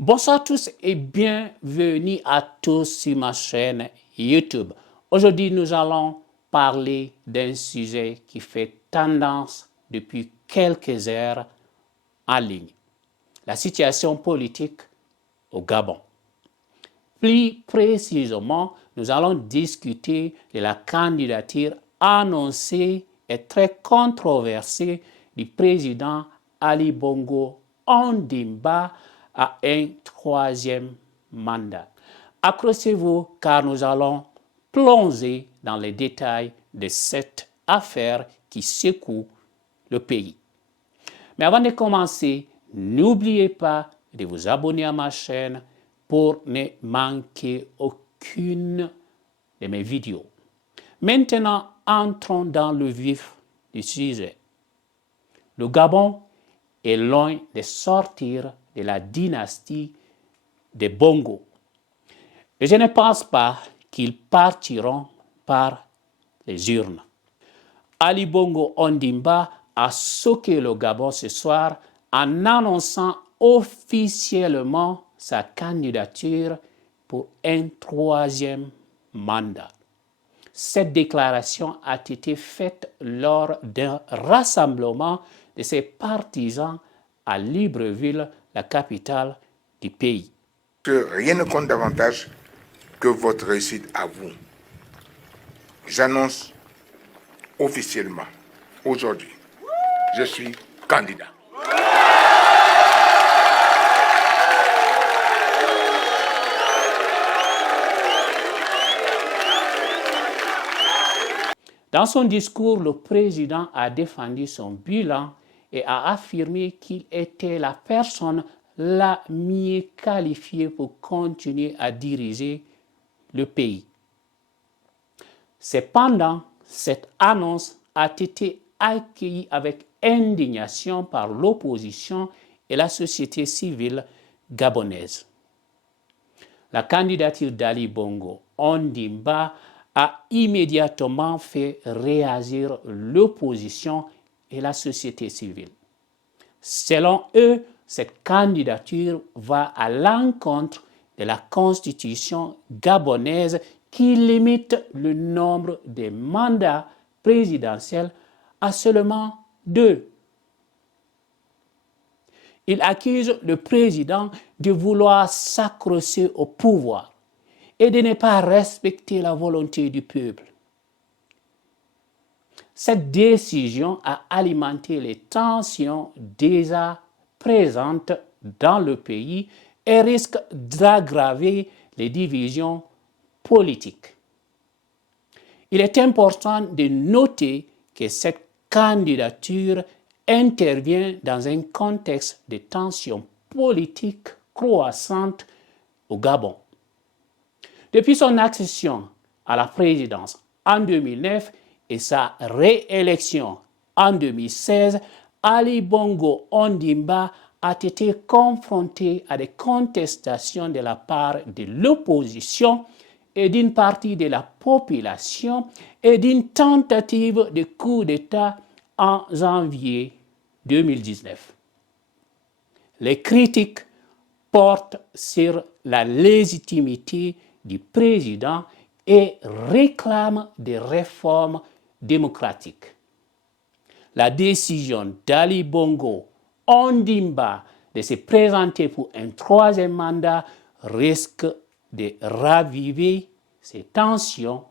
Bonsoir à tous et bienvenue à tous sur ma chaîne YouTube. Aujourd'hui, nous allons parler d'un sujet qui fait tendance depuis quelques heures en ligne. La situation politique au Gabon. Plus précisément, nous allons discuter de la candidature annoncée et très controversée du président Ali Bongo Ondimba à un troisième mandat. Accrochez-vous car nous allons plonger dans les détails de cette affaire qui secoue le pays. Mais avant de commencer, n'oubliez pas de vous abonner à ma chaîne pour ne manquer aucune de mes vidéos. Maintenant, entrons dans le vif du sujet. Le Gabon est loin de sortir de la dynastie des Bongo. Et je ne pense pas qu'ils partiront par les urnes. Ali Bongo Ondimba a choqué le Gabon ce soir en annonçant officiellement sa candidature pour un troisième mandat. Cette déclaration a été faite lors d'un rassemblement de ses partisans à Libreville, la capitale du pays. Rien ne compte davantage que votre réussite à vous. J'annonce officiellement, aujourd'hui, je suis candidat. Dans son discours, le président a défendu son bilan et a affirmé qu'il était la personne la mieux qualifiée pour continuer à diriger le pays. Cependant, cette annonce a été accueillie avec indignation par l'opposition et la société civile gabonaise. La candidature d'Ali Bongo Ondimba a immédiatement fait réagir l'opposition et la société civile. Selon eux, cette candidature va à l'encontre de la constitution gabonaise qui limite le nombre de mandats présidentiels à seulement 2. Ils accusent le président de vouloir s'accrocher au pouvoir et de ne pas respecter la volonté du peuple. Cette décision a alimenté les tensions déjà présentes dans le pays et risque d'aggraver les divisions politiques. Il est important de noter que cette candidature intervient dans un contexte de tensions politiques croissantes au Gabon. Depuis son accession à la présidence en 2009 et sa réélection en 2016, Ali Bongo Ondimba a été confronté à des contestations de la part de l'opposition et d'une partie de la population et d'une tentative de coup d'État en janvier 2019. Les critiques portent sur la légitimité du président et réclament des réformes démocratiques. La décision d'Ali Bongo Ondimba de se présenter pour un troisième mandat risque de raviver ces tensions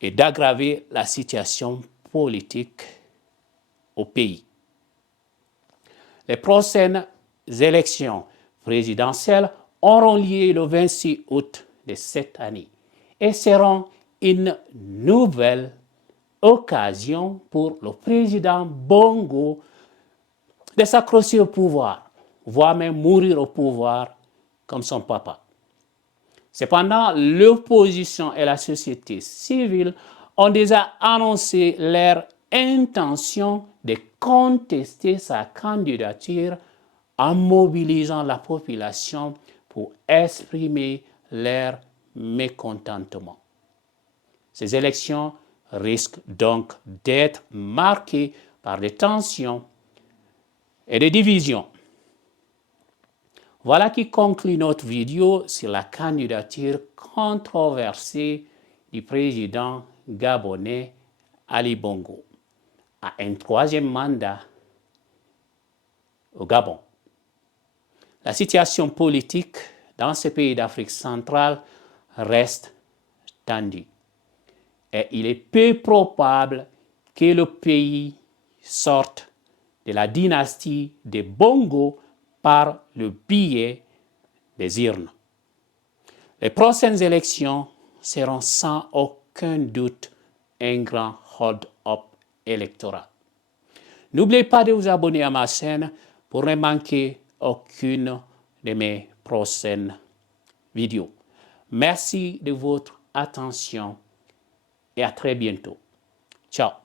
et d'aggraver la situation politique au pays. Les prochaines élections présidentielles auront lieu le 26 août de cette année et seront une nouvelle occasion pour le président Bongo de s'accrocher au pouvoir, voire même mourir au pouvoir comme son papa. Cependant, l'opposition et la société civile ont déjà annoncé leur intention de contester sa candidature en mobilisant la population pour exprimer leur mécontentement. Ces élections risquent donc d'être marquées par des tensions et des divisions. Voilà qui conclut notre vidéo sur la candidature controversée du président gabonais Ali Bongo à un troisième mandat au Gabon. La situation politique dans ce pays d'Afrique centrale reste tendue et il est peu probable que le pays sorte de la dynastie des Bongo par le biais des urnes. Les prochaines élections seront sans aucun doute un grand hold-up électoral. N'oubliez pas de vous abonner à ma chaîne pour ne manquer aucune de mes prochaines vidéos. Merci de votre attention et à très bientôt. Ciao.